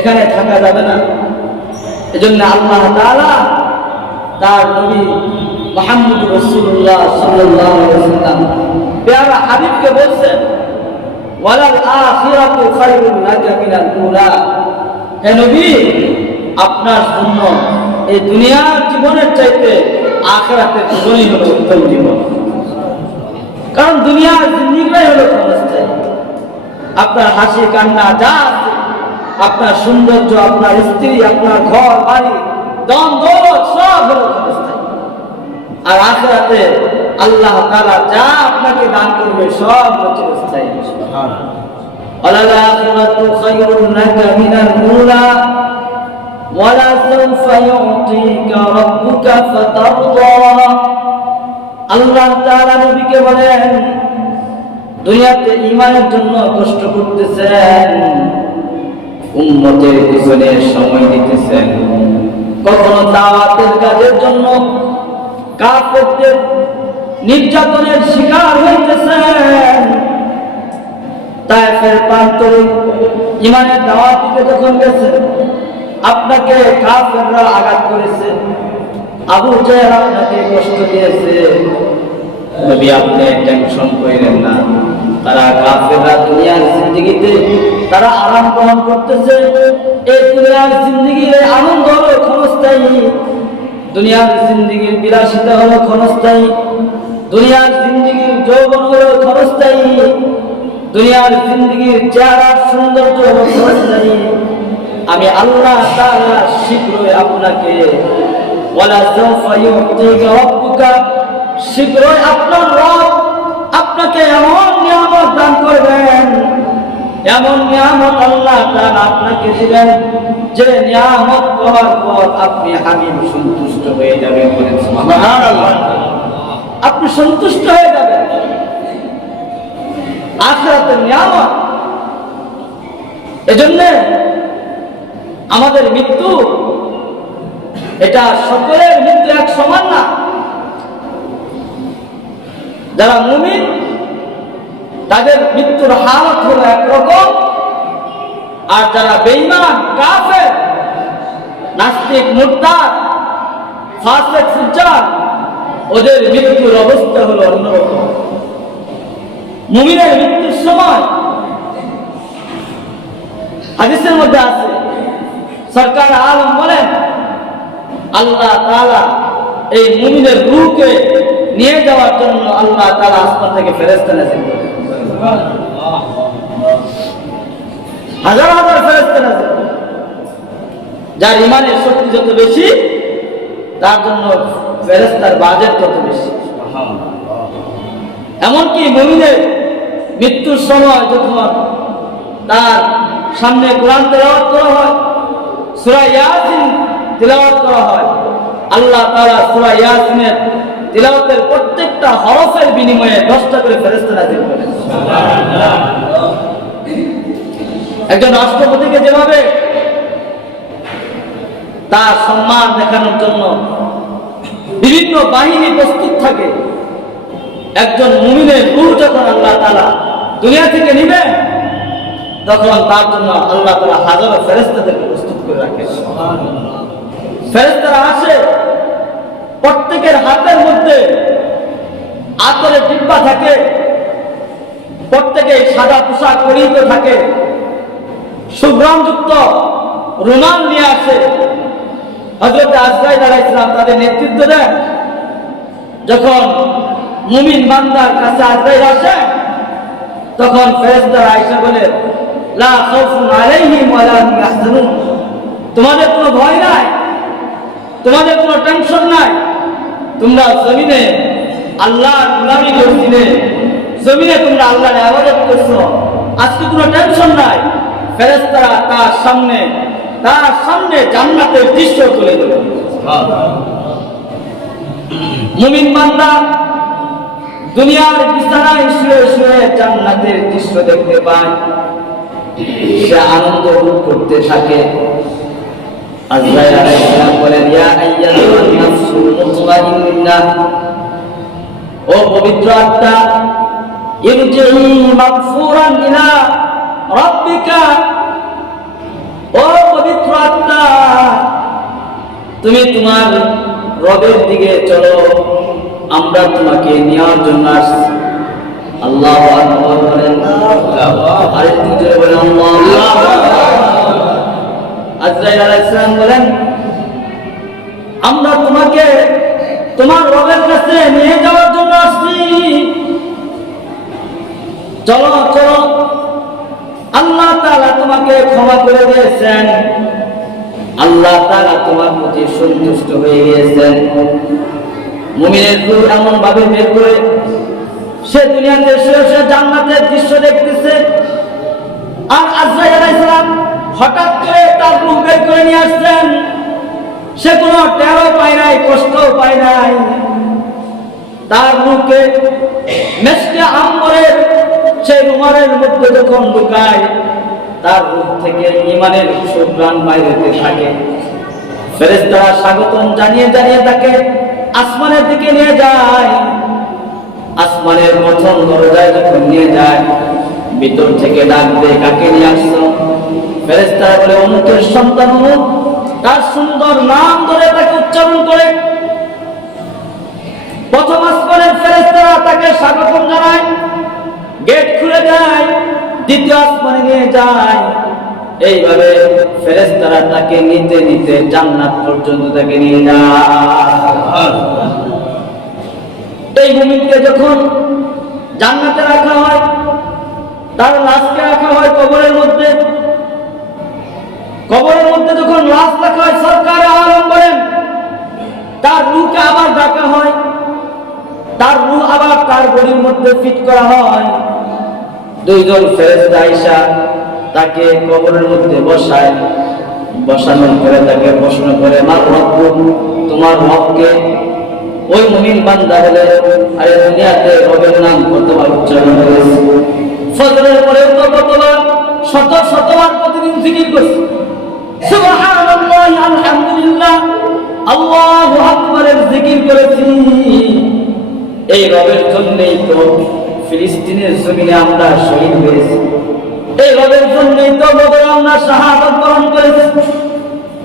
এখানে থাকা যাবে না। এজন্য আল্লাহ তাআলা তার নবী মুহাম্মদ রাসূলুল্লাহ সাল্লাল্লাহু আলাইহি ওয়াসাল্লাম প্যারা হাবিবকে বলছেন, ওয়ালাল আখিরাতু খায়রুন লাকা মিনাল উলা। হে নবী, আপনার জন্য এই দুনিয়ার জীবনের চাইতে আখিরাতের জীবনই হলো উত্তম জীবন। কারণ দুনিয়ার জিন্দেগিটাই হলো ক্ষণস্থায়ী। আপনার হাসি কান্না যা আছে, আপনার সৌন্দর্য, আপনার স্ত্রী, আপনার ঘর বাড়ি, ধন দৌলত সব হলো ক্ষণস্থায়ী। আর আখিরাতে আল্লাহ তাআলা যা আপনাকে দান করবে সব হলো চিরস্থায়ী। সুবহানাল্লাহ। ওয়ালাল আখিরাতু খায়রুন লাকা মিনাল উলা ওয়ালা সাওফা ইউতিকা রাব্বুকা ফাতারদা। আল্লাহ তাআলা নবীকে বলেন, দুনিয়াতে ঈমানের জন্য কষ্ট করতেছেন, উম্মতের পিছনে সময় দিতেছেন, কখনো দাওয়াতের কাজের জন্য কাফেরদের নির্যাতনের শিকার হইতেছেন। তায়েফের প্রান্তরে ঈমানের দাওয়াত দিতে যখন গেছেন, আপনাকে কাফেররা আঘাত করেছে, আবু জাহেল আপনাকে কষ্ট দিয়েছে। নবী, আপনি টেনশন করেন না। তারা কাফেররা দুনিয়ার জিন্দেগিতে তারা আরাম গ্রহণ করতেছে। এই দুনিয়ার জিন্দেগির আনন্দ হলো ক্ষণস্থায়ী, দুনিয়ার জিন্দেগির বিলাসিতা হলো ক্ষণস্থায়ী, দুনিয়ার জিন্দেগির যৌবন হলো ক্ষণস্থায়ী, দুনিয়ার জিন্দেগির চেহারার সৌন্দর্য হলো ক্ষণস্থায়ী। আমি আল্লাহ তাআলা শীঘ্রই আপনাকে ওয়ালা সাওফা ইউতিকা রাব্বুকা, শীঘ্রই আপনার রব আপনাকে এমন নিয়ামত দান করবেন, এমন নিয়ামত আল্লাহ তাআলা আপনাকে দিবেন যে নিয়ামত পাওয়ার পর আপনি হাবিব সন্তুষ্ট হয়ে যাবেন। বলেন সুবহানাল্লাহ। আপনি সন্তুষ্ট হয়ে যাবেন। আখিরাতের নিয়ামত। এজন্য আমাদের মৃত্যু, এটা সকলের মৃত্যু এক সমান না। যারা মুমিন তাদের মৃত্যুর হালত হলো একরকম, আর যারা বেঈমান, কাফের, নাস্তিক, মুরতাদ, ফাসিক, ফুজ্জার, ওদের মৃত্যুর অবস্থা হলো অন্যরকম। মুমিনের মৃত্যুর সময় হাদিসের মধ্যে আছে, সরকার আলম বলেন, আল্লাহ তাআলা এই মুমিনের রূহকে নিয়ে যাওয়ার জন্য আল্লাহ তাআলা আসমান থেকে ফেরেশতা নাযিল করেন। হাজার হাজার ফেরেশতা নাযিল করেন। যার ঈমানের শক্তি যত বেশি, তার জন্য ফেরেশতার বাজেট তত বেশি। এমনকি মুমিনের মৃত্যুর সময় যখন তার সামনে কোরআন তেলাওয়াত করা হয়, সূরা ইয়াসিন তেলাওয়াত করা হয়, আল্লাহ তাআলা সূরা ইয়াসিনের তিলাওয়াতের প্রত্যেকটা হরফের বিনিময়ে 10টা করে ফেরেশতা নাযিল করেন। সুবহানাল্লাহ। একজন রাষ্ট্রপতিকে যেভাবে তার সম্মান দেখানোর জন্য বিভিন্ন বাহিনী প্রস্তুত থাকে, একজন মুমিনের রূহ যখন আল্লাহ তাআলা দুনিয়া থেকে নেবেন, তখন তার জন্য আল্লাহ তাআলা হাজারো ফেরেশতাদেরকে প্রস্তুত করে রাখেন। সুবহানাল্লাহ। ফেরেশতারা আসে, প্রত্যেকের হাতের মধ্যে আতরের ডিব্বা থাকে, প্রত্যেকে সাদা পোশাক পরিহিত থাকে, সুগ্রামযুক্ত রুমাল নিয়ে আসে। হযরত আজরাইল আলাইহিস সালাম তাদের নেতৃত্ব দেন। যখন মুমিন বান্দার কাছে আজরাইল আসে, তখন ফেরেশতারা আয়েশা বলে, লা খাউফুন আলাইহিম ওয়া লা হুম ইয়াহজানুন, তোমাদের কোনো ভয় নাই, তোমাদের কোনো টেনশন নাই, তোমরা জমিনে আল্লাহর গোলামি করছিলে, জমিনে তোমরা আল্লাহর ইবাদত করছো, আজকে কোনো টেনশন নাই। ফেরেশতারা তার সামনে জান্নাতের দৃশ্য তুলে ধরে। মুমিন বান্দা দুনিয়ার বিছানায় শুয়ে শুয়ে জান্নাতের দৃশ্য দেখতে পায়, সে আনন্দ ভোগ করতে থাকে। আজরাইল আলাইহিস সালাম বলেন, ইয়া আইয়াতুন নাফসুল মুতমাইন্নাহ, ও পবিত্র আত্মা, ইরজিই মাগফুরান ইলা রাব্বিকা, ও পবিত্র আত্মা, তুমি তোমার রবের দিকে চলো, আমরা তোমাকে নেওয়ার জন্য আসছি। আল্লাহু আকবার বলেন, আরেকটু জোরে বলেন আল্লাহু আকবার। আজরাইল আলাইহিস সালাম বলেন, আমরা তোমাকে তোমার রবের কাছে নিয়ে যাওয়ার জন্য আসছি, চলো চলো। আল্লাহ তাআলা তোমাকে ক্ষমা করে দিয়েছেন, আল্লাহ তাআলা তোমার প্রতি সন্তুষ্ট হয়ে গিয়েছেন। মুমিনের রূহ এমন ভাবে বের করে সে দুনিয়াতে সে জান্নাতের দৃশ্য দেখতেছে, আর আজরাইল আলাইহিস সালাম হঠাৎ করে তার রূহ বের করে নিয়ে আসছেন। সে কোনো টেরও পায় নাই, কষ্টও পায় নাই। তার রূহকে মেশকে আম্বরের সেই রুমালের মধ্যে যখন ঢুকায়, তার রূহ থেকে ঈমানের সুঘ্রাণ বাইরে হতে থাকে। ফেরেশতারা স্বাগতম জানিয়ে জানিয়ে তাকে আসমানের দিকে নিয়ে যায়। আসমানের প্রথম দরজায় যখন নিয়ে যায়, ভিতর থেকে ডাক দেয়, কাকে নিয়ে আসছো? ফেরেশতারা বলে, অমুকের সন্তান অমুক। তার সুন্দর নাম ধরে তাকে উচ্চারণ করে প্রথম আসমানের ফেরেশতারা তাকে স্বাগতম জানায়, গেট খুলে দেয়, দ্বিতীয় আসমানে নিয়ে যায়। এইভাবে ফেরেশতারা তাকে নিতে নিতে জান্নাত পর্যন্ত তাকে নিয়ে যায়। এই মুমিনকে যখন জান্নাতে রাখা হয়, তার লাশকে রাখা হয় কবরের মধ্যে। কবরের মধ্যে যখন লাশ রাখা হয়, সরকার আলম বলেন, তার রূহকে আবার ডাকা হয়, তার রূহ আবার তার বডির মধ্যে ফিট করা হয়। দুইজন ফেরেশতা আয়েশা তাকে কবরের মধ্যে বসায়, বসানোর পরে তাকে প্রশ্ন করে, মার রব্বুক, তোমার রবকে? ওই মুমিন বান্দা বলে, আরে দুনিয়াতে রবের নাম কতবার উচ্চারণ করেছে? ফজরের পরে কতবার, শত শতবার প্রতিদিন জিকির করছে, সুবহানাল্লাহ, আলহামদুলিল্লাহ, আল্লাহু আকবারের জিকির করেছি। এই রবের জন্যই তো ফিলিস্তিনের জমিনে আমরা শহীদ হয়েছি, এই রবের জন্যই তো বদরে আমরা শাহাদাত বরণ করেছি,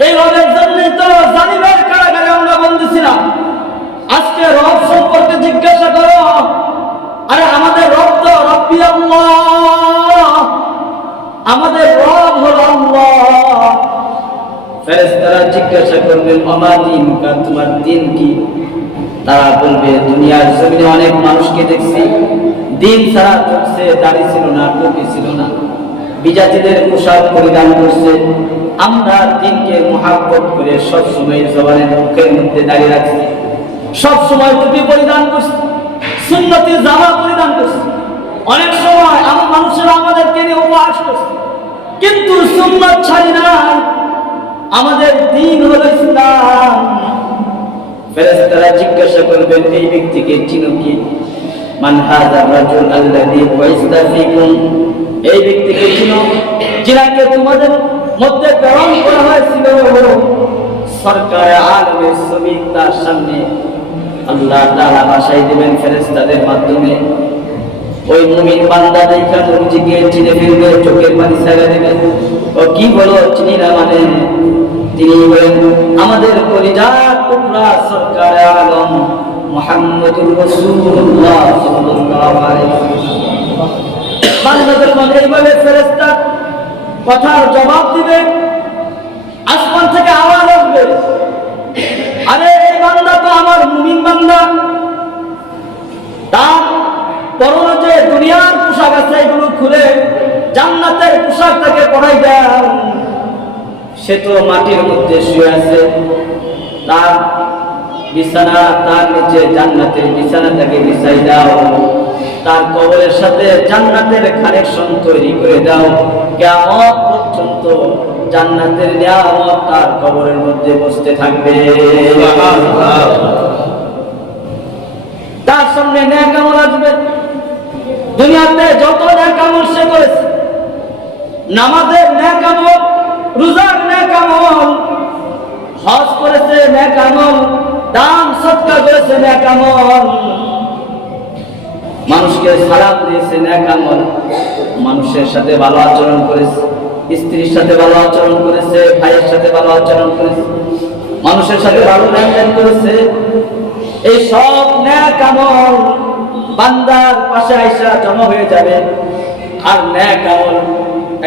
এই রবের জন্যই তো জালিমের কারাগারে আমরা বন্দী ছিলাম। আজকে রব সম্পর্কে জিজ্ঞাসা করো, আরে আমাদের রব তো রব্বি আল্লাহ, আমাদের রব হলো আল্লাহ। ফেরেশতারা জিজ্ঞাসা করবেন, আমা দীনুকা, তোমার দিন কি? তারা বলবে, দুনিয়ার জমিনে অনেক মানুষকে দেখছি দিন ছাড়া চলছে, দাড়ি ছিল না, টুপি ছিল না, বিজাতিদের পোশাক পরিধান করছে। আমরা দিনকে মুহাব্বত করে সবসময় জবানের মুখের মধ্যে দাঁড়িয়ে রাখছি, সবসময় টুপি পরিধান করছি, সুন্নতি জামা পরিধান করছি। অনেক সময় আমার মানুষেরা আমাদেরকে নিয়ে উপহাস করছে, কিন্তু সুন্নত ছাড়ি না। আমাদের দিন হলো ইসলাম। ফেরেশতারা জিজ্ঞাসা করবেন, এই ব্যক্তিকে চিনো কি? মান হাযা রাজুল আল্লাযী বুইসা ফীকুম, এই ব্যক্তিকে চিনো যিনাকে তোমাদের মধ্যে প্রেরণ করা হয়েছিল। সরকার আলমের ছবি তার সামনে আল্লাহ তাআলা ভাষায় দিবেন ফেরেশতাদের মাধ্যমে। ওই মুমিন বান্দা দেখা নবীজিকে চিনে ফেলবে, চোখের পানি ছেড়ে দিবে। ও কি বলো, চিনি না মানে? তিনি বলেন, আমাদের কলিজার টুকরা সরকার আলম মুহাম্মদুর রাসূলুল্লাহ সাল্লাল্লাহু আলাইহি ওয়াসাল্লাম। বান্দা যখন এইভাবে ফেরেশতা কথার জবাব দিবে, আসমান থেকে আওয়াজ আসবে, আরে এই বান্দা তো আমার মুমিন বান্দা, তার পরনে যে দুনিয়ার পোশাক আছে এগুলো খুলে জান্নাতের পোশাক তাকে পরাই দাও। সে তো মাটির মধ্যে শুয়ে আছে, তার বিছানা, তার নিচে জান্নাতের বিছানা তাকে বিছাই দাও, তার কবরের সাথে জান্নাতের কানেকশন তৈরি করে দাও। কিয়ামত পর্যন্ত জান্নাতের নিয়ামত তার কবরের মধ্যে বসতে থাকবে। তার সামনে নেক আমল আসবে, দুনিয়াতে যত নেক আমল সে করেছে, নামাজের নেক আমল, রোজার নেক আমল, হজ করেছে নেক আমল, দান সদকা করেছে নেক আমল, মানুষকে সালাম দিয়েছে নেক আমল, মানুষের সাথে ভালো আচরণ করেছে, স্ত্রীর সাথে ভালো আচরণ করেছে, ভাইয়ের সাথে ভালো আচরণ করেছে, মানুষের সাথে ভালো লেনদেন করেছে। এই সব নেক আমল বান্দার পাশে আইসা জমা হয়ে যাবে। আর নেক আমল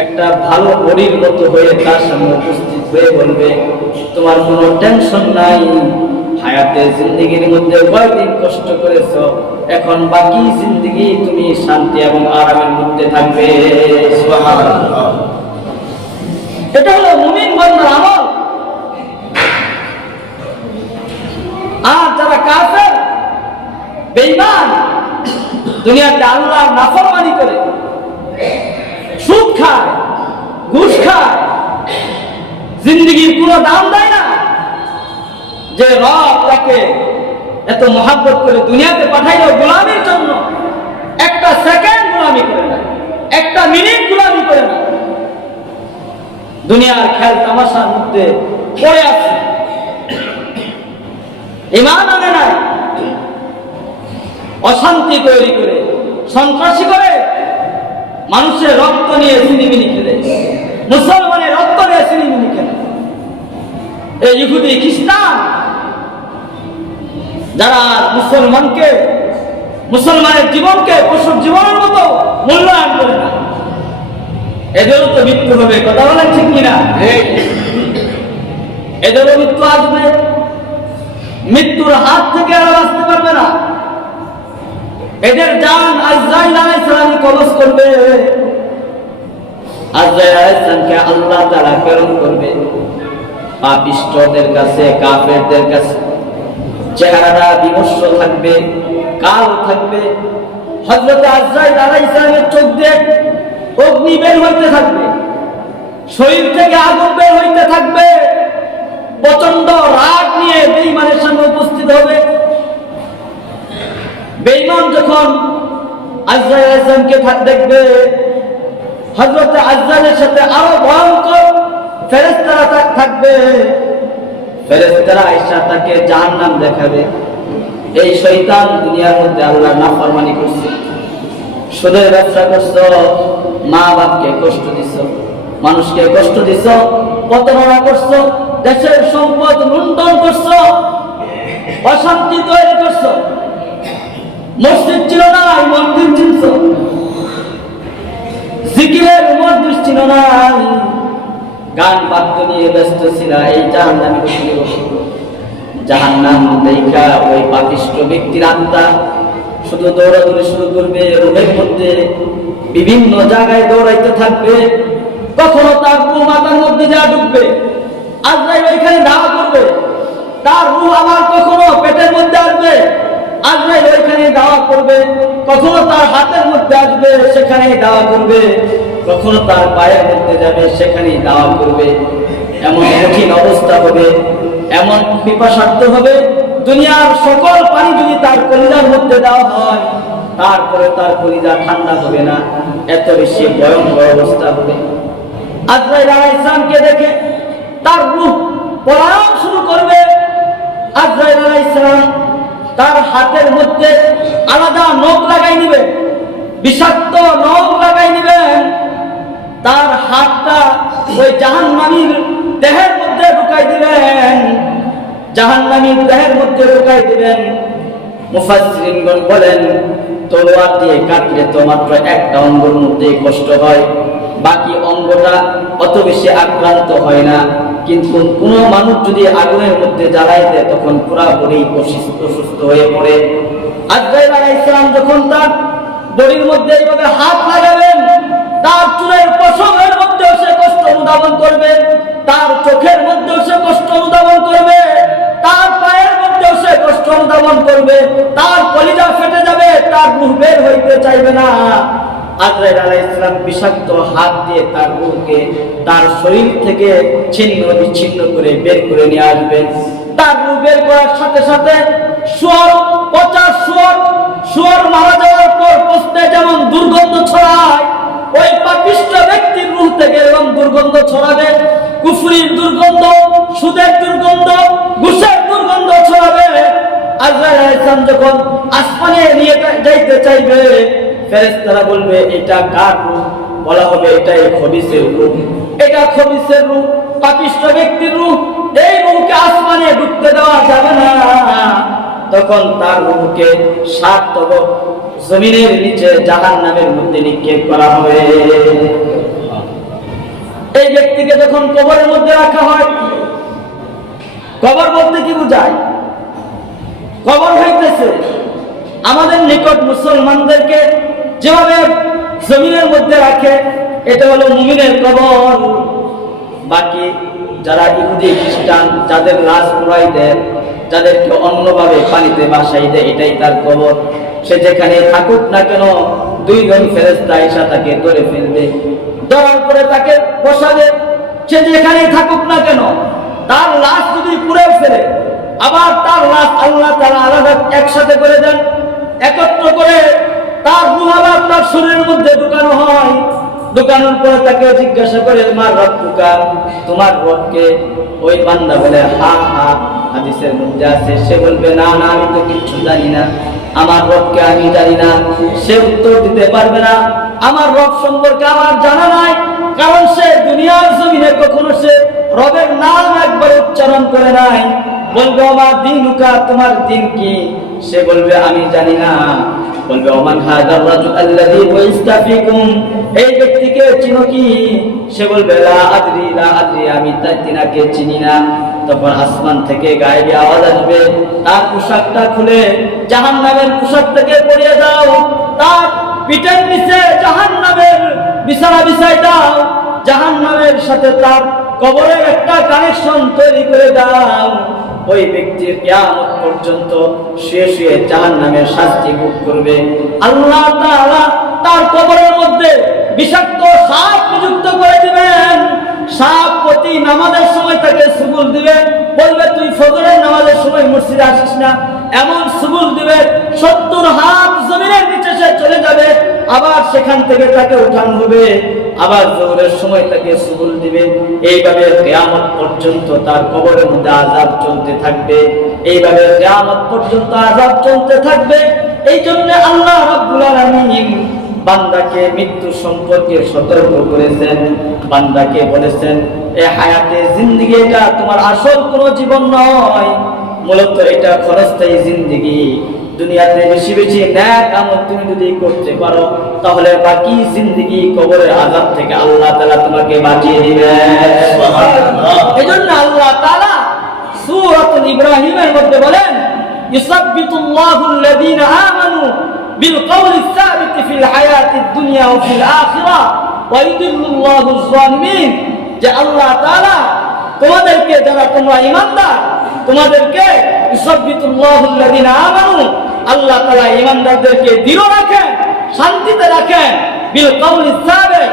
একটা ভালো বডির মতো হয়ে তার সামনে উপস্থিত হয়ে বলবে, তোমার কোনো টেনশন নাই, হায়াতে জিন্দেগির মধ্যে কয়েকদিন কষ্ট করেছ, এখন বাকি জিন্দেগি তুমি শান্তি এবং আরামের মধ্যে থাকবে। সুবহানাল্লাহ। এটা হলো মুমিন বান্দার আমল। আর যারা কাফের বেঈমান, দুনিয়াতে আল্লাহর নাফরমানি করে, সুদ খায়, ঘুষ খায়, জিন্দেগির কোনো দাম দেয় না, যে রব তাকে এত মহাব্বত করে দুনিয়াতে পাঠাইল গোলামির জন্য, একটা সেকেন্ড গোলামি করে না, একটা মিনিট গোলামি করে না, দুনিয়ার খেল তামাশার মধ্যে পড়ে আছে, ঈমান আনে নাই, অশান্তি তৈরি করে, সন্ত্রাসী করে, মানুষের রক্ত নিয়ে ছিনিমিনি খেলে, মুসলমানের রক্ত নিয়ে ছিনিমিনি খেলে। এই ইহুদি খ্রিস্টান যারা মুসলমানের জীবনকে পশুর জীবনের মতো মূল্যায়ন করে না, এদেরও তো মৃত্যু হবে। কথা বলেন ঠিক কিনা? এদেরও মৃত্যু আসবে, মৃত্যুর হাত থেকে আর বাঁচতে পারবে না। এদের জান আজরাইল আলাইহিস সালাম কবজ করবে, আজরাইল আলাইহিস সালামকে আল্লাহ তাআলা প্রেরণ করবে পাপিষ্ঠদের কাছে, কাফেরদের কাছে। চেহারাটা বিমর্ষ থাকবে, কালো থাকবে। হযরত আজরাইল আলাইহিস সালামের চোখ দিয়ে অগ্নি বের হইতে থাকবে, শরীর থেকে আগুন বের হইতে থাকবে, প্রচন্ড রাগ নিয়ে বেঈমানের সামনে উপস্থিত হবে। বেঈমান যখন আজরাইল আলাইহিস সালামকে দেখবে, হযরত আজরাইলের সাথে আরো ভয়ঙ্কর ফেরেশতারা থাকবে। ফেরেশতারা আয়েশা তাকে জাহান্নাম দেখাবে। এই শয়তান দুনিয়ার মধ্যে আল্লাহর নাফরমানি করছে, সুদের ব্যবসা করছো, মা বাপকে কষ্ট দিছো, মানুষকে কষ্ট দিছো, প্রতারণা করছো, দেশের সম্পদ লুণ্ঠন করছো, অশান্তি তৈরি করছো। মসজিদ ছিল না, মন্দির চিনছো, জিকিরের মন্দির ছিল না, গান বাদ্য নিয়ে ব্যস্ত ছিল। এই জাহান্নামে জাহান্নাম দেখা ওই পাপিষ্ঠ ব্যক্তির আত্মা শুধু দৌড়াদৌড়ি শুরু করবে, রোগের মধ্যে বিভিন্ন জায়গায় দৌড়াইতে থাকবে। কখনো তার রূহ মাথার মধ্যে যা ঢুকবে, আজরাইল ওইখানে দাওয়া করবে, তার রূহ আবার কখনো পেটের মধ্যে আসবে, আজরাইল ওইখানে দাওয়া করবে, কখনো তার হাতের মধ্যে আসবে, সেখানেই দাওয়া করবে, কখনো তার পায়ের মধ্যে যাবে, সেখানেই দাওয়া করবে। এমন কঠিন অবস্থা হবে, এমন পিপাসার্থ হবে, দুনিয়ার সকল পানি যদি তার কলিজার মধ্যে দেওয়া হয়, তারপরে তার কলিজা ঠান্ডা হবে না, এত বেশি ভয়ঙ্কর অবস্থা হবে। আজরাইল আলাইহিস সালামকে দেখে তার রূহ পলায়ন শুরু করবে। আজরাইল আলাইহিস সালাম তার হাতের মধ্যে আলাদা নখ লাগাই দিবেন, বিষাক্ত নখ লাগাই দিবেন, তার হাতটা ওই জাহান্নামীর দেহের মধ্যে ঢুকাই দিবেন, জাহান্নামীর দেহের মধ্যে ঢুকাই দিবেন। মুফাসসিরিনগণ বলেন, তলোয়ার দিয়ে কাটলে তো মাত্র একটা অঙ্গের মধ্যে কষ্ট হয়, বাকি অঙ্গটা অত বেশি আক্রান্ত হয় না। কিন্তু কোন মানুষ যদি আগুনের মধ্যে জ্বালাই দেয়, তখন পুরাপুরি অসুস্থ হয়ে পড়ে। আজরাইল আলাইহিস সালাম যখন তার বডির মধ্যে এইভাবে হাত লাগাবেন, তার চুলের পশমের মধ্যেও সে কষ্ট অনুধাবন করবে, তার চোখের মধ্যেও সে কষ্ট অনুধাবন করবে, তার পায়ের মধ্যেও সে কষ্ট অনুধাবন করবে, তার কলিজা ফেটে যাবে, তার রূহ বের হইতে চাইবে না। আজরাইল আলাইহিস সালাম বিষাক্ত হাত দিয়ে তার রূহকে তার শরীর থেকে ছিন্ন বিচ্ছিন্ন করে বের করে নিয়ে আসবেন। তার রূহ বের করার সাথে সাথে পচা শুয়োর মারা যাওয়ার পর পচতে যেমন দুর্গন্ধ ছড়ায়, ওই পাপিষ্ঠ ব্যক্তির রূহ থেকে এরকম দুর্গন্ধ ছড়াবে। কুফরির দুর্গন্ধ, সুদের দুর্গন্ধ, ঘুষের দুর্গন্ধ ছড়াবে। আজরাইল আলাইহিস সালাম যখন আসমানে নিয়ে যাইতে চাইবে, ফেরেশতারা বলবে এটা কার রূহ? বলা হবে এটা এই খবিসের রূহ। এটা খবিসের রূহ, পাপিষ্ঠ ব্যক্তির রূহ। এই রূহকে আসমানে ঢুকতে দেওয়া যাবে না। তখন তার রূহকে 7 তবক জমিনের নিচে জাহান্নামের মধ্যে নিক্ষেপ করা হবে। এই ব্যক্তিকে যখন কবরের মধ্যে রাখা হয়, কবর বলতে কি বোঝায়? কবর হইতেছে আমাদের নিকট মুসলমানদেরকে যেভাবে জমিনের মধ্যে রাখে, এটা হলো মুমিনের কবর। বাকি যারা ইহুদি খ্রিস্টান, যাদের লাশ পুরাই দেয়, যাদেরকে অন্যভাবে পানিতে ভাসাই দেয়, এটাই তার কবর। সে যেখানে থাকুক না কেন, 2 জন ফেরেশতা এসে তাকে ধরে ফেলবে, ধরার পরে তাকে বসাবে। সে যেখানে থাকুক না কেন, তার লাশ যদি পুড়ে ফেলে, আবার তার লাশ আল্লাহ তাআলা আলাদা একসাথে করে দেন, একত্র করে তার রূহ আবার তার শরীরের মধ্যে ঢুকানো হয়। ঢুকানোর পরে তাকে জিজ্ঞাসা করে, মা রব্বুকা, তোমার রবকে? ওই বান্দা বলে, হা হা, হাদিসের মধ্যে আছে। সে বলবে, না না, আমি তো কিছু জানি না, আমার রবকে আমি জানি না। সে উত্তর দিতে পারবে না, আমার রব সম্পর্কে আমার জানা নাই, কারণ সে দুনিয়ার জমিনে কখনো সে রবের নাম একবার উচ্চারণ করে নাই। বলবে, আমার দিনুকা, তোমার দিন কি? সে বলবে, আমি জানি না। বলবে, ওমান হাদার রাজুল আল্লাযী বুইসতা ফীকুম, এই ব্যক্তিকে চিনো কি? সে বলবে, লা আদরি, লা আদরি, আমি তিনাকে চিনি না। তখন আসমান থেকে গায়েবী আওয়াজ আসবে, তার পোশাকটা খুলে জাহান্নামের পোশাক থেকে পরিয়ে দাও, তার পিঠের নিচে জাহান্নামের বিছানা বিছাই দাও, জাহান্নামের সাথে তার কবরের একটা কানেকশন তৈরি করে দাও। ওই ব্যক্তির কিয়ামত পর্যন্ত শুয়ে শুয়ে জাহান্নামের শাস্তি ভোগ করবে। আল্লাহ তাআলা তার কবরের মধ্যে বিষাক্ত সাপ নিযুক্ত করে দিবেন। সাপ প্রতি নামাজের সময় তাকে সুবুল দিবে, বলবে, তুই ফজরের নামাজের সময় মসজিদে আসিস না, এমন সুবুল দিবে 70 হাত জমিনের নিচে সে চলে যাবে। আবার সেখান থেকে তাকে উঠানো হবে, আবার জোহরের সময় তাকে সুবুল দিবে। এইভাবে কিয়ামত পর্যন্ত তার কবরের মধ্যে আযাব চলতে থাকবে। এইভাবে কিয়ামত পর্যন্ত আযাব চলতে থাকবে। এই জন্য আল্লাহ রাব্বুল আলামিন বান্দাকে মৃত্যু সম্পর্কে সতর্ক করেছেন। বান্দাকে বলেছেন, এই হায়াতে জিন্দেগি এটা তোমার আসল কোনো জীবন নয়, মূলত এটা ক্ষণস্থায়ী জিন্দেগি। দুনিয়াতে বেশি বেশি নেক আমল তুমি যদি করতে পারো, তাহলে বাকি জিন্দেগি কবরের আযাব থেকে আল্লাহ তাআলা তোমাকে বাঁচিয়ে দিবেন। সুবহানাল্লাহ। এজন্য আল্লাহ তাআলা সূরাতুল ইব্রাহিমের মধ্যে বলেন, ইউসাব্বিতুল্লাহুল লাযীনা আমানু বিল কওলিস সাবিত ফিল হায়াতিদ দুনিয়া ওয়া ফিল আখিরাহ ওয়া ইউদিল্লুল্লাহুজ জালিমিন। যে আল্লাহ তাআলা তোমাদেরকে, যারা তোমরা ঈমানদার, তোমাদেরকে ইউসাব্বিতুল্লাহুল লাযীনা আমানু, আল্লাহ তাআলা ঈমানদারদেরকে দৃঢ় রাখেন, শান্তিতে রাখেন। বিল কওলিস সাবিত,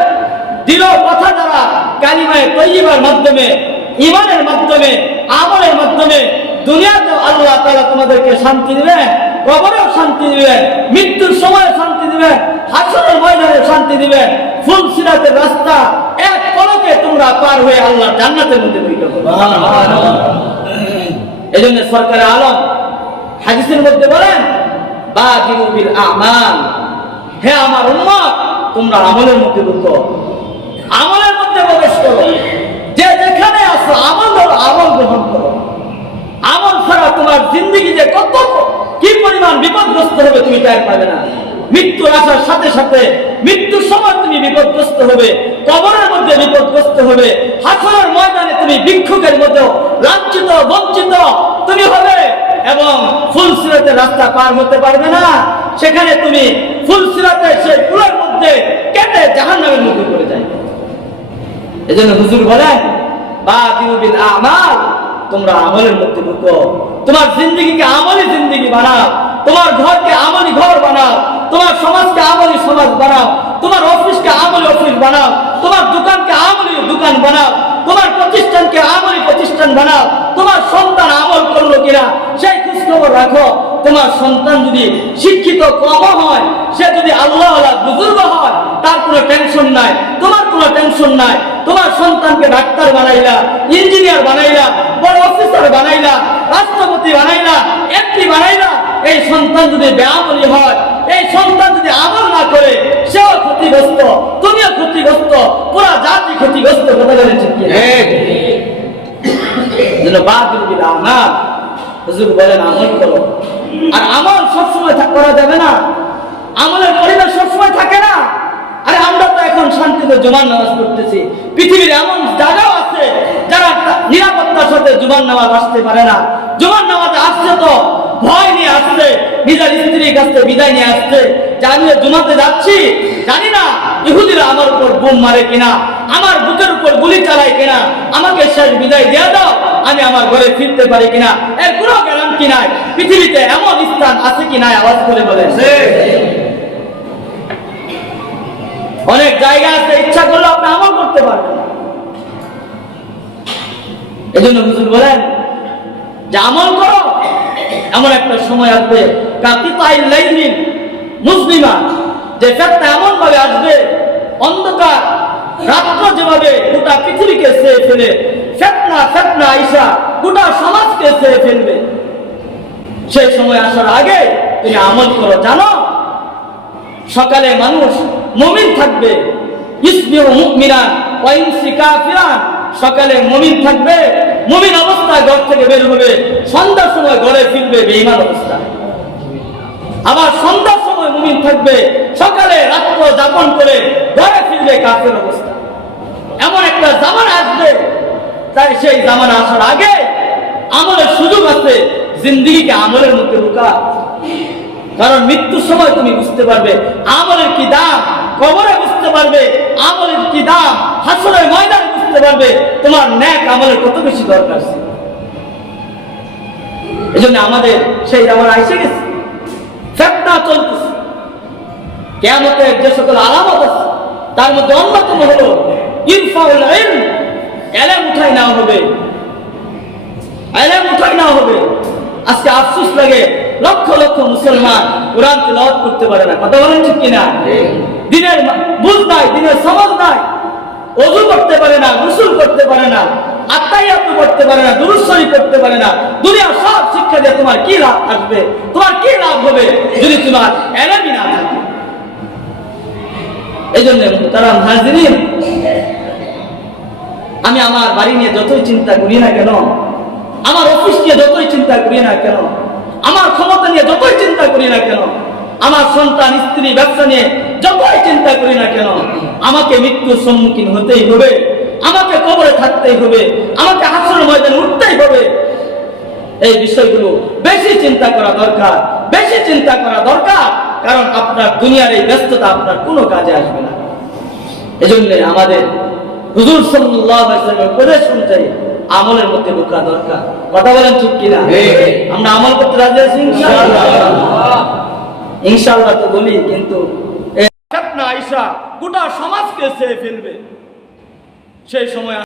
দৃঢ় কথা দ্বারা, কালিমায়ে তাইয়্যিবার মাধ্যমে, ঈমানের মাধ্যমে, আমলের মাধ্যমে দুনিয়াতেও আল্লাহ তাআলা তোমাদেরকে শান্তি দিবেন, কবরেও শান্তি দিবেন, মৃত্যুর সময় শান্তি দিবেন, হাসরের ময়দানে শান্তি দিবেন। ফুল সিরাতের রাস্তা এক পলকে তোমরা পার হয়ে আল্লাহর জান্নাতের মধ্যে ঢুকে পড়বে। সুবহানাল্লাহ। এজন্য সরকারে আলম হাদিসের মধ্যে বলেন, বাদিরু বিল আমাল, হে আমার উম্মত, তোমরা আমলের মধ্যে ঢুকো, আমলের মধ্যে প্রবেশ করো। যে যেখানে আছো আমল ধরো, আমল গ্রহণ করো। আমল ছাড়া তোমার জিন্দেগি যে কত কি পরিমাণ বিপদগ্রস্ত হবে তুমি টের পাবে না। মৃত্যুর আসার সাথে সাথে মৃত্যুর সময় তুমি বিপদগ্রস্ত হবে, কবরের মধ্যে বিপদগ্রস্ত হবে, হাসরের ময়দানে তুমি ভিক্ষুকের মতো লাঞ্ছিত বঞ্চিত তুমি হবে, এবং ফুলসিরাতের রাস্তা পার হতে পারবে না। সেখানে তুমি ফুলসিরাতের সেই পুলের মধ্যে কেটে জাহান্নামের মধ্যে পড়ে যাবে। এজন্য হুজুর বলেন, বাদিরু বিল আমাল, তোমরা আমলের মধ্যে ঢুকো। তোমার জিন্দেগিকে আমলি জিন্দেগি বানাও, তোমার ঘরকে আমলি ঘর বানাও, তোমার সমাজকে আমলি সমাজ বানাও, তোমার অফিসকে আমলি অফিস বানাও, তোমার দোকানকে আমলি দোকান বানাও, তোমার প্রতিষ্ঠানকে আমলি প্রতিষ্ঠান বানাও। তোমার সন্তান আমল করলো কিনা সেই খোঁজ খবর রাখো। তোমার সন্তান যদি শিক্ষিত কম হয়, সে যদি আল্লাহওয়ালা বুজুর্গ হয়, তার কোনো টেনশন নাই, তোমার কোনো টেনশন নাই। তোমার সন্তানকে ডাক্তার বানাইলা, ইঞ্জিনিয়ার বানাইলা, বড় অফিসার বানাইলা, রাষ্ট্রপতি বানাইলা, এমপি বানাইলা, এই সন্তান যদি বেআমলি হয়, এই সন্তান যদি আমল না করে, সেও ক্ষতিগ্রস্ত, তুমিও ক্ষতিগ্রস্ত, পুরা জাতি ক্ষতিগ্রস্ত। কথা বলেন ঠিক কি? বাদিল বিল আমাল, হুজুর বলেন আমল করো। আর আমল সবসময় করা যাবে না, আমলের পরিবেশ সবসময় থাকে না। আরে আমরা তো এখন শান্তিতে জুমার নামাজ পড়তেছি, পৃথিবীর এমন জায়গাও আছে যারা নিরাপত্তার সাথে জুমার নামাজ আসতে পারে না। জুমার নামাজে আসছে তো ভয় নিয়ে আসছে, নিজের স্ত্রীর কাছে বিদায় নিয়ে আসছে, যে আমি জুমাতে যাচ্ছি, জানি না ইহুদিরা আমার উপর বোম মারে কিনা, আমার বুকের উপর গুলি চালায় কিনা, আমাকে শেষ বিদায় দিয়ে দাও, আমি আমার ঘরে ফিরতে পারি কিনা, এর কোনো গ্যারান্টি নাই। পৃথিবীতে এমন স্থান আছে কি নাই? আওয়াজ করে বলেন। অনেক জায়গা আছে ইচ্ছা করলে আপনি আমল করতে পারবেন। এজন্য হুজুর বলেন যে আমল করো, এমন একটা সময় আসবে কাতিতাইল লাইলিন মুসলিমা, যে ফিতনা এমন ভাবে আসবে, অন্ধকার রাত্র যেভাবে গোটা পৃথিবীকে ছেয়ে ফেলে, ফিতনা আইসা গোটা সমাজকে ছেয়ে ফেলবে। সেই সময় আসার আগে তুমি আমল করো। জানো, সকালে মানুষ মুমিন থাকবে, ইসবিহু মুমিনান ওয়া ইমসি কাফিরান, সকালে মুমিন থাকবে, মুমিন অবস্থায় ঘর থেকে বের হবে, সন্ধ্যার সময় ঘরে ফিরবে বেঈমান অবস্থায়। আবার সন্ধ্যার সময় মুমিন থাকবে, সকালে রাত্র যাপন করে ঘরে ফিরবে কাফের অবস্থা। এমন একটা জামানা আসবে, তাই সেই জামানা আসার আগে আমলের সুযোগ আছে। জিন্দেগিকে আমলের মধ্যে ঢুকা, কারণ মৃত্যুর সময় তুমি বুঝতে পারবে আমলের কি দাম, কবরে বুঝতে পারবে আমলের কি দাম, হাসরের ময়দানে বুঝতে পারবে তোমার নেক আমলের কত বেশি দরকার ছিল। এজন্য আমাদের সেই জামানা এসে গেছে, ফিতনা চলতেছে। কিয়ামতের যে সকল আলামত আছে তার মধ্যে অন্যতম হলো ইরফাউল ইলম, ইলম উঠাই নেওয়া হবে, ইলম উঠাই নেওয়া হবে। আজকে আফসোস লাগে, লক্ষ লক্ষ মুসলমান কোরআন তেলাওয়াত করতে পারে না। কথা বলেন ঠিক কিনা? দিনের বুঝ নাই, দিনের সমাজ নাই, ওযু করতে পারে না, গোসল করতে পারে না, আত্তাহিয়াত পড়তে পারে না, দুরূদ শরীফ পড়তে পারে না। দুনিয়ার সব শিক্ষা দিয়ে তোমার কি লাভ আসবে? তোমার কি লাভ হবে যদি তোমার ইলমই না থাকে? এইজন্য মুহতারাম হাজিরিন, আমি আমার বাড়ি নিয়ে যতই চিন্তা করি না কেন, আমার অফিস নিয়ে যতই চিন্তা করি না কেন, আমার ক্ষমতা নিয়ে যতই চিন্তা করি না কেন, আমার সন্তান স্ত্রী ব্যবসা নিয়ে যতই চিন্তা করি না কেন, আমাকে মৃত্যুর সম্মুখীন হতেই হবে, আমাকে কবরে থাকতেই হবে, আমাকে হাসরের ময়দানে উঠতেই হবে। এই বিষয়গুলো বেশি চিন্তা করা দরকার, বেশি চিন্তা করা দরকার, কারণ আপনার দুনিয়ার এই ব্যস্ততা আপনার কোনো কাজে আসবে না। এজন্য আমাদের হুজুর সাল্লাল্লাহু আলাইহি ওয়াসাল্লামের উপদেশ অনুযায়ী আমলের মধ্যে ঢোকা দরকার। কথা বলেন ঠিক কিনা? আমরা আমল করতে রাজি আছি ইনশাআল্লাহ? ইনশাআল্লাহ তো বলি, কিন্তু ফিতনা আইসা গোটা সমাজকে ছেয়ে ফেলবে। সেই সময়